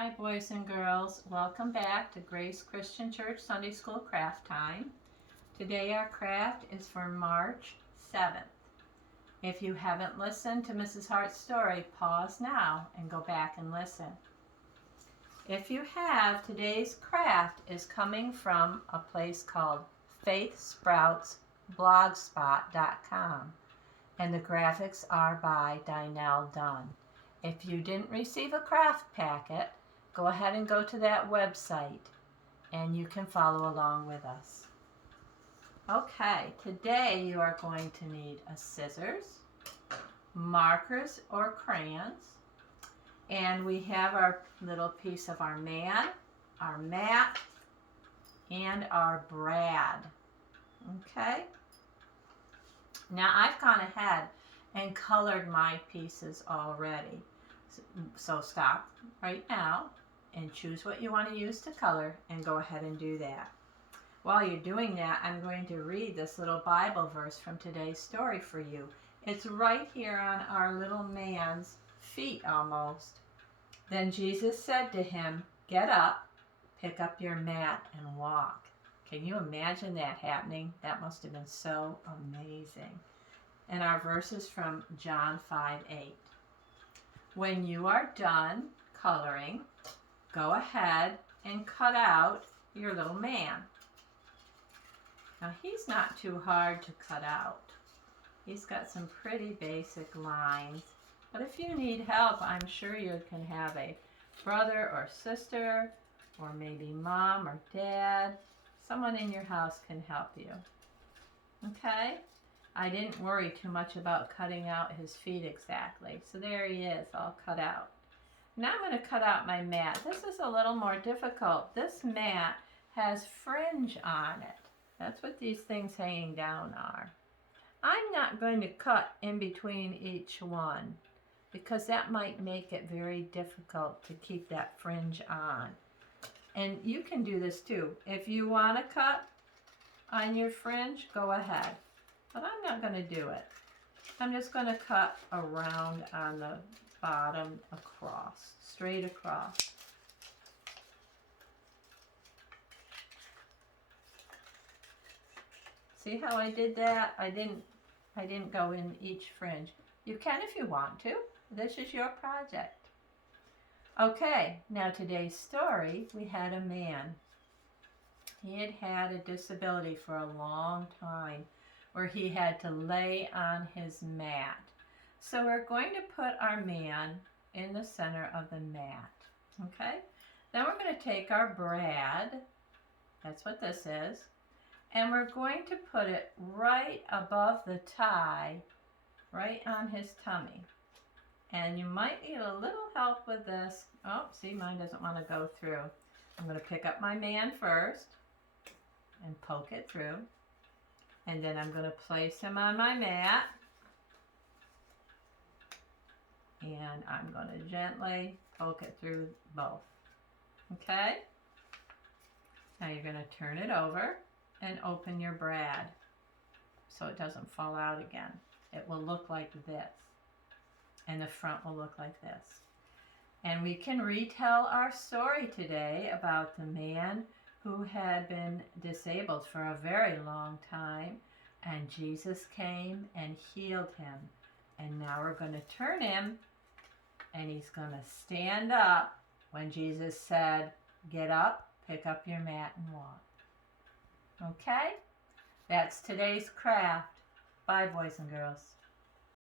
Hi boys and girls, welcome back to Grace Christian Church Sunday School Craft Time. Today our craft is for March 7th. If you haven't listened to Mrs. Hart's story, pause now and go back and listen. If you have, today's craft is coming from a place called faithsproutsblogspot.com, and the graphics are by Dynell Dunn. If you didn't receive a craft packet, go ahead and go to that website and you can follow along with us. Okay, today you are going to need a scissors, markers or crayons, and we have our little piece of our man, our mat, and our brad. Okay? Now I've gone ahead and colored my pieces already. So stop right now and choose what you want to use to color and go ahead and do that. While you're doing that, I'm going to read this little Bible verse from today's story for you. It's right here on our little man's feet almost. Then Jesus said to him, "Get up, pick up your mat and walk." Can you imagine that happening? That must have been so amazing. And our verse is from John 5:8. When you are done coloring, go ahead and cut out your little man. Now he's not too hard to cut out. He's got some pretty basic lines, but if you need help, I'm sure you can have a brother or sister, or maybe mom or dad. Someone in your house can help you. Okay? I didn't worry too much about cutting out his feet exactly. So there he is, all cut out. Now I'm going to cut out my mat. This is a little more difficult. This mat has fringe on it. That's what these things hanging down are. I'm not going to cut in between each one because that might make it very difficult to keep that fringe on. And you can do this too. If you want to cut on your fringe, go ahead. But I'm not going to do it. I'm just going to cut around on the bottom across, straight across. See how I did that? I didn't go in each fringe. You can if you want to. This is your project. Okay, now today's story, we had a man. He had had a disability for a long time, where he had to lay on his mat. So we're going to put our man in the center of the mat, okay? Then we're going to take our brad, that's what this is, and we're going to put it right above the tie, right on his tummy. And you might need a little help with this. Oh, see, mine doesn't want to go through. I'm going to pick up my man first and poke it through. And then I'm going to place him on my mat. And I'm going to gently poke it through both. Okay? Now you're going to turn it over and open your brad so it doesn't fall out again. It will look like this. And the front will look like this. And we can retell our story today about the man who had been disabled for a very long time, and Jesus came and healed him. And now we're going to turn him, and he's going to stand up when Jesus said, "Get up, pick up your mat and walk." Okay? That's today's craft. Bye, boys and girls.